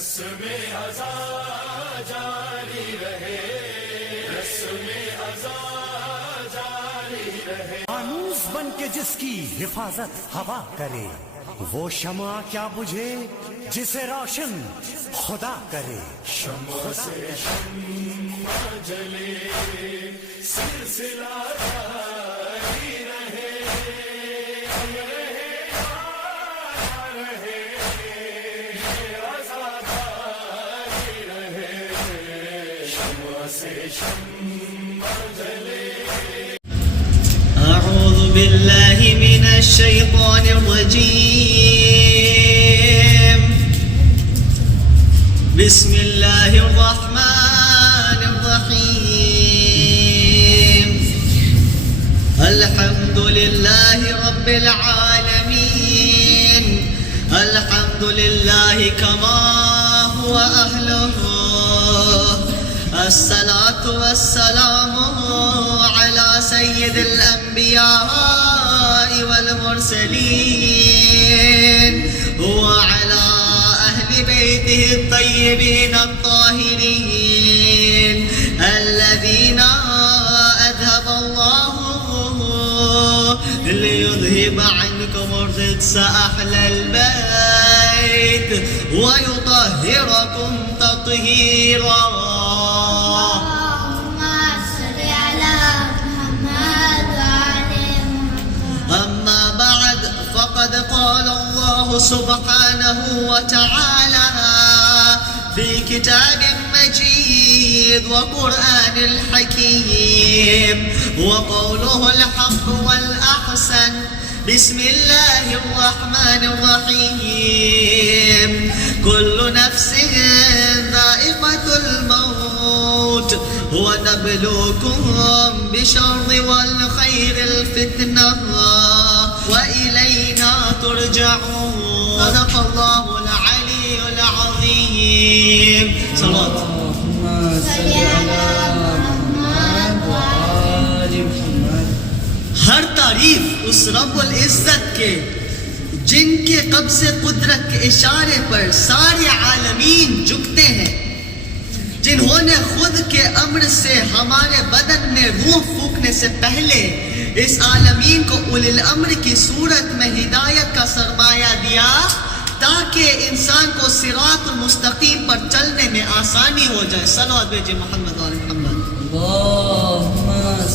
رسم ازا جاری رہے، رسم ازا جاری رہے، فانوس بن کے جس کی حفاظت ہوا کرے، وہ شمع کیا بجھے جسے روشن خدا کرے. شمع سے شمع جلے، سلسلہ جاری رہے، رہے آزاداری رہے، شمع سے شمع جلے. أعوذ بالله من الشيطان الرجيم. بسم الله الرحمن الرحيم. الحمد لله رب العالمين. الحمد لله كما هو أهله. الصلاة والسلام على سيد الأنبياء والمرسلين وعلى أهل بيته الطيبين الطاهرين الذين أذهب الله ليذهب عنكم الرجس أهل البيت ويطهركم تطهيرا. أما بعد فقد قال الله سبحانه وتعالى في كتاب مجيد وقرآن الحكيم وقوله الحق والأحسن. بسم الله الرحمن الرحيم. كل نفس ذائقة الموت ونبلوكم بالشر والخير الفتنة وإلينا ترجعون. صدق الله العلي العظيم. صلاة ہر تعریف اس رب العزت کے جن کے قبض قدرت کے اشارے پر سارے عالمین جھکتے ہیں، جنہوں نے خود کے امر سے ہمارے بدن میں روح پھونکنے سے پہلے اس عالمین کو اولی الامر کی صورت میں ہدایت کا سرمایہ دیا تاکہ انسان کو صراط المستقیم پر چلنے میں آسانی ہو جائے. صلوات بھیجئے محمد و آل محمد. اللہم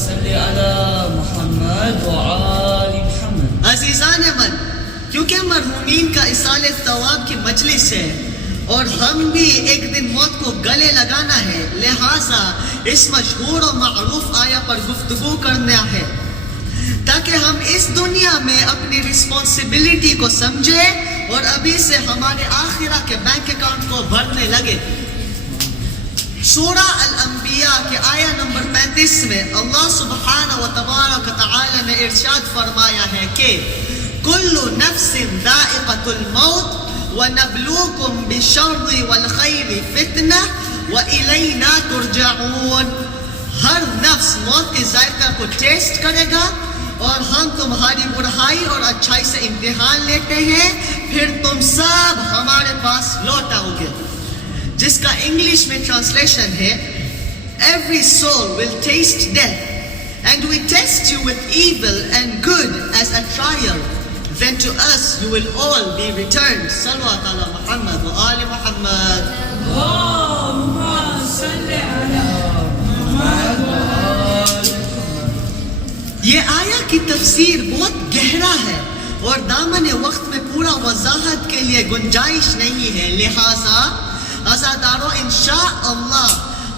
صلی علی محمد و آل محمد. عزیزان من، کیونکہ مرحومین کا اصال ثواب کی مجلس ہے اور ہم بھی ایک دن موت کو گلے لگانا ہے، لہٰذا اس مشہور و معروف آیا پر گفتگو کرنا ہے تاکہ ہم اس دنیا میں اپنی رسپانسبلٹی کو سمجھیں اور ابھی سے ہمارے آخرہ کے بینک اکاؤنٹ کو بھرنے لگے. سورہ الانبیاء کے آیہ نمبر 35 میں اللہ سبحانہ و تبارک تعالی نے ارشاد فرمایا ہے کہ کل نفس ذائقۃ الموت وَنَبْلُوكُمْ بِالشَّرِّ وَالْخَيْرِ فِتْنَةً وَإِلَيْنَا تُرْجَعُونَ. ہر نفس موت کے ذائقہ کو ٹیسٹ کرے گا اور ہم تمہاری برائی اور اچھائی سے امتحان لیتے ہیں، پھر تم سب ہمارے پاس لوٹ آؤ گے. جس کا انگلش میں ٹرانسلیشن ہے Every soul will taste death and we test you with evil and good as a trial. Then to us you will all be returned. Salawat ala Muhammad wa ali Muhammad. Allahumma salli ala Muhammad wa ali Muhammad. یہ آیا کی تفسیر بہت گہرا ہے اور دامن وقت میں پورا وضاحت کے لیے گنجائش نہیں ہے، لہٰذا عزاداروں انشاءاللہ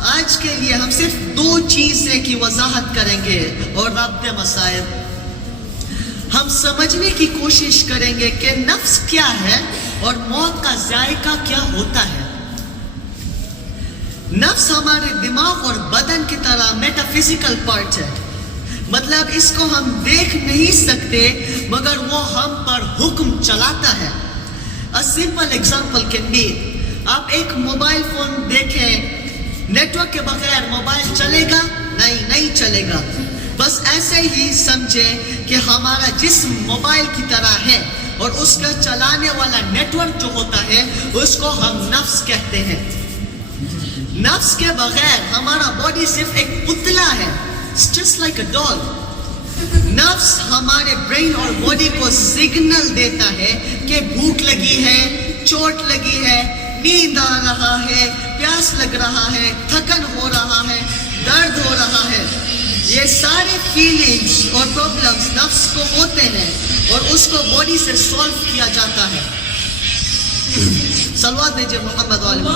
آج کے لیے ہم صرف 2 چیزیں کی وضاحت کریں گے اور ربط مسائل. ہم سمجھنے کی کوشش کریں گے کہ نفس کیا ہے اور موت کا ذائقہ کیا ہوتا ہے. نفس ہمارے دماغ اور بدن کی طرح میٹا فزیکل پارٹ ہے، مطلب اس کو ہم دیکھ نہیں سکتے مگر وہ ہم پر حکم چلاتا ہے. A simple example can be آپ ایک موبائل فون دیکھیں، نیٹ ورک کے بغیر موبائل چلے گا؟ نہیں چلے گا. بس ایسے ہی سمجھے کہ ہمارا جسم موبائل کی طرح ہے اور اس کا چلانے والا نیٹ ورک جو ہوتا ہے اس کو ہم نفس کہتے ہیں. نفس کے بغیر ہمارا باڈی صرف ایک پتلا ہے. It's just like a doll. نفس ہمارے برین اور باڈی کو سگنل دیتا ہے کہ بھوک لگی ہے, چوٹ لگی ہے, نیند آ رہا ہے, پیاس لگ رہا ہے, تھکن ہو رہا ہے, درد ہو رہا ہے. یہ سارے فیلنگز اور پرابلمز نفس کو ہوتے ہیں اور اس کو باڈی سے سولو کیا جاتا ہے. صلوات بھیجئے محمد و آل محمد.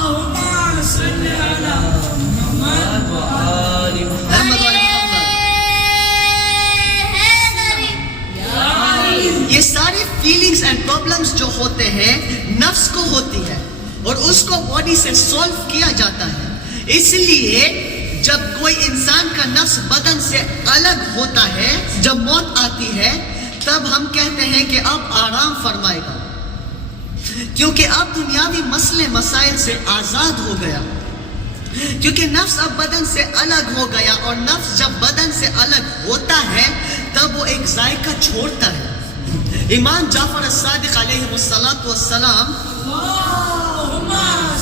اللهم صل على محمد وآل محمد. محمد و آل محمد. یہ سارے فیلنگز اینڈ پرابلمز جو ہوتے ہیں نفس کو ہوتی ہے اور اس کو باڈی سے سولو کیا جاتا ہے. اس لیے جب کوئی انسان کا نفس بدن سے الگ ہوتا ہے, جب موت آتی ہے, تب ہم کہتے ہیں کہ اب آرام فرمائے گا, کیونکہ اب دنیاوی مسئلے مسائل سے آزاد ہو گیا, کیونکہ نفس اب بدن سے الگ ہو گیا. اور نفس جب بدن سے الگ ہوتا ہے تب وہ ایک ذائقہ چھوڑتا ہے. امام جعفر الصادق علیہ السلام اللهم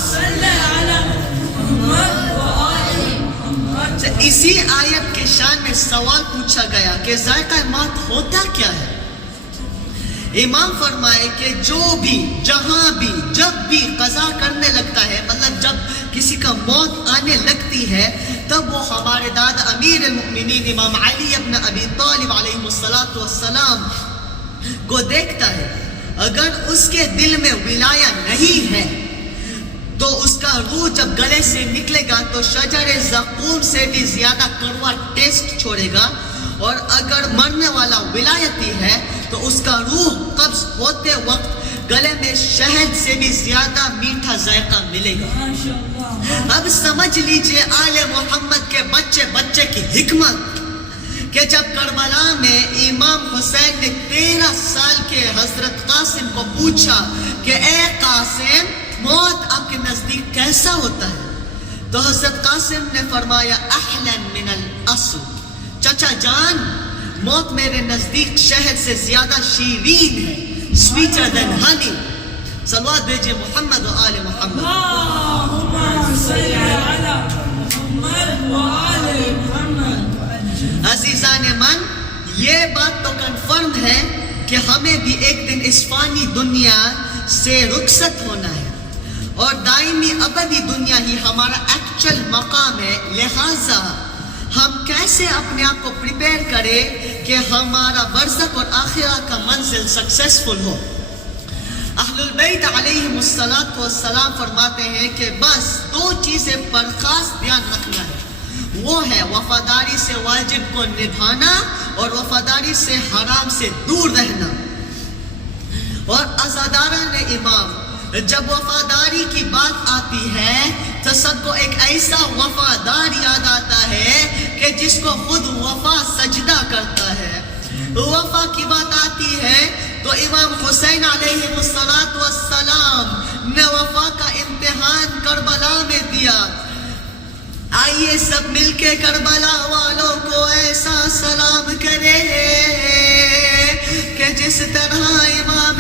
صل على محمد وآل محمد. اسی آیت کے شان میں سوال پوچھا گیا کہ ذائقہ موت ہوتا کیا ہے. امام فرمائے کہ جو بھی, جہاں بھی, جب بھی قضا کرنے لگتا ہے, مطلب جب کسی کا موت آنے لگتی ہے, تب وہ ہمارے دادا امیر المؤمنین امام علی ابن ابی طالب علیہ السلام کو دیکھتا ہے. اگر اس کے دل میں ولایہ نہیں ہے تو اس کا روح جب گلے سے نکلے گا تو شجر زقوم سے بھی زیادہ کڑوا ٹیسٹ چھوڑے گا, اور اگر مرنے والا ولایتی ہے تو اس کا روح قبض ہوتے وقت گلے میں شہد سے بھی زیادہ میٹھا ذائقہ ملے گا. MashaAllah. اب سمجھ لیجئے آل محمد کے بچے بچے کی حکمت کہ جب کربلا میں امام حسین نے 13 سال کے حضرت قاسم کو پوچھا کہ اے قاسم, موت آپ کے نزدیک کیسا ہوتا ہے, تو حضرت قاسم نے فرمایا احلن من الاصل, چچا جان موت میرے نزدیک شہد سے زیادہ شیرین ہے, sweeter than honey. صلوات بھیجئے محمد و آل محمد. اللهم صل على محمد وآل محمد. عزیزان من, یہ بات تو کنفرم ہے کہ ہمیں بھی ایک دن اس فانی دنیا سے رخصت ہونا ہے, اور دائمی ابدی دنیا ہی ہمارا ایکچول مقام ہے. لہٰذا ہم کیسے اپنے آپ کو پریپیئر کریں کہ ہمارا برزخ اور آخرہ کا منزل سکسیسفل ہو. اہل البیت علیہم السلام فرماتے ہیں کہ بس 2 چیزیں پر خاص دھیان رکھنا ہے, وہ ہے وفاداری سے واجب کو نبھانا اور وفاداری سے حرام سے دور رہنا. اور عزاداران امام, جب وفاداری کی بات آتی ہے تو سب کو ایک ایسا وفادار یاد آتا ہے کہ جس کو خود وفا سجدہ کرتا ہے. وفا کی بات آتی ہے تو امام حسین علیہ السلام نے وفا کا امتحان کربلا میں دیا. آئیے سب مل کے کربلا والوں کو ایسا سلام کرے کہ جس طرح امام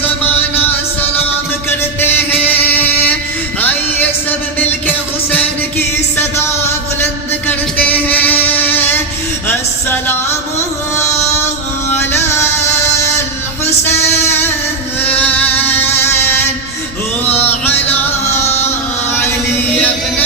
زمانہ سلام کرتے ہیں. آئیے سب مل کے حسین کی صدا بلند کرتے ہیں, السلام علی الحسین وعلی علی ابن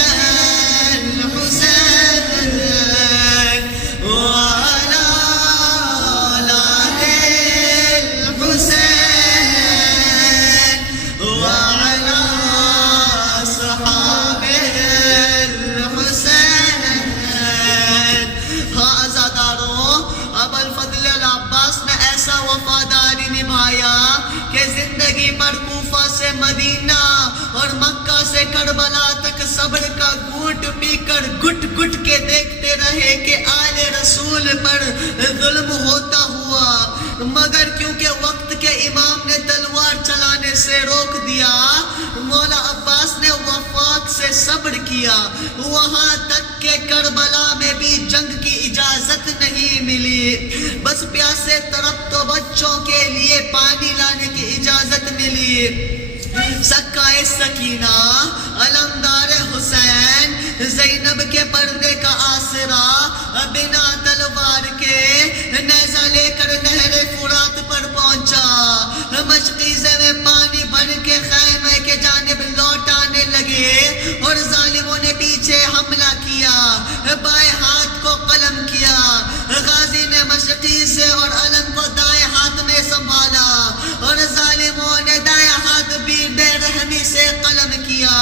مدینہ اور مکہ سے کربلا تک صبر کا گھونٹ پی کر گٹ گٹ کے دیکھتے رہے کہ آل رسول پر ظلم ہوتا ہوا, مگر کیونکہ وقت کے امام نے تلوار چلانے سے روک دیا, مولا عباس نے وفاق سے صبر کیا، وہاں تک کہ کربلا میں بھی جنگ کی اجازت نہیں ملی، بس پیاسے طرف تو بچوں کے لیے پانی لانے کی اجازت ملی۔ سکائے سکینہ، علمدار حسین، زینب کے پردے کا آسرا، بنا تلوار کے نیزہ لے کر نہر فرات پر پہنچا، مشقیزے میں پانی بھر کے خیمے کے جانب لوٹانے لگے اور ظالموں نے پیچھے حملہ کیا، بائیں ہاتھ کو قلم کیا، غازی نے مشقیزے اور علم کو دائیں ہاتھ میں سنبھالا اور ظالموں نے دائیں ہاتھ بھی بے رحمی سے قلم کیا۔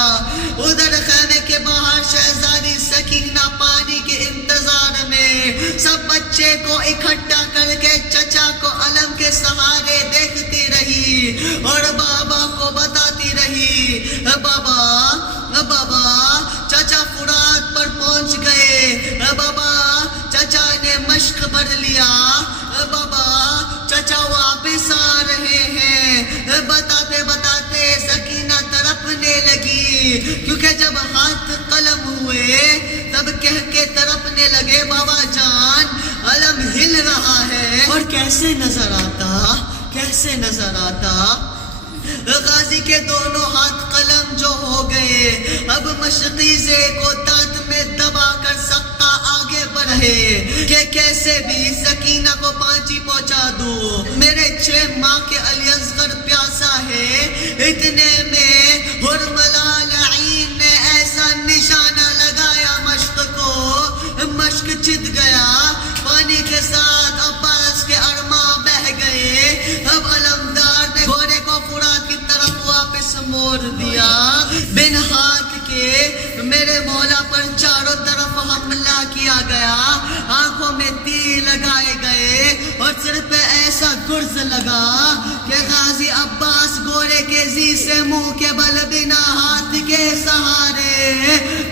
ادھر خیمے کے باہر شہزادی سکینہ پانی کے انتظار میں سب بچے کو اکٹھا کر کے چچا کو علم کے سہارے دیکھتی رہی اور بابا کو بتاتی رہی، بابا چچا فرات پر پہنچ گئے، بابا چچا نے مشق بھر لیا، بابا چچا واپس آ رہے ہیں۔ بتاتے بتاتے سکینہ تڑپنے لگی، کیونکہ جب ہاتھ قلم ہوئے تب کہہ کے تڑپنے لگے، بابا جان علم ہل رہا ہے اور کیسے نظر آتا غازی کے دونوں ہاتھ قلم جو ہو گئے، اب مشقیزے کو دانت میں دبا کر سکتا آگے بڑھے کہ کیسے بھی سکینہ کو پانچی پہنچا دوں، میرے 6 ماہ کے علی اصغر پیاسا ہے۔ اتنے میں حرملہ لعین نے ایسا نشانہ لگایا مشق کو، مشق چت گیا، پانی کے ساتھ عباس کے ارماں بہ گئے۔ اب علمدار نے گھوڑے کو فرات کی طرف واپس موڑ دیا، بن ہاتھ کے میرے مولا پر چاروں طرف حملہ کیا گیا، آنکھوں میں تیر لگائے گئے اور سر پہ ایسا گرز لگا کہ غازی عباس گھوڑے کے زی سے منہ کے بل بنا ہاتھ کے سہارے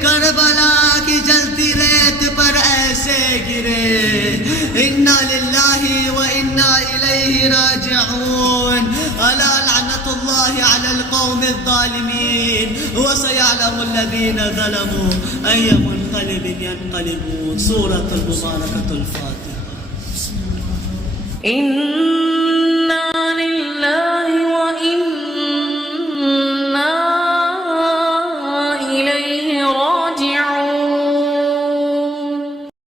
کربلا کی جلتی ریت پر ایسے گرے۔ انا للہ و انا الیہ راجعون، الا لعنت اللہ علی القوم الظالمین وسيعلم الذين ظلموا أي منقلب ينقلبون۔ سورة المباركة الفاتحة۔ إنا لله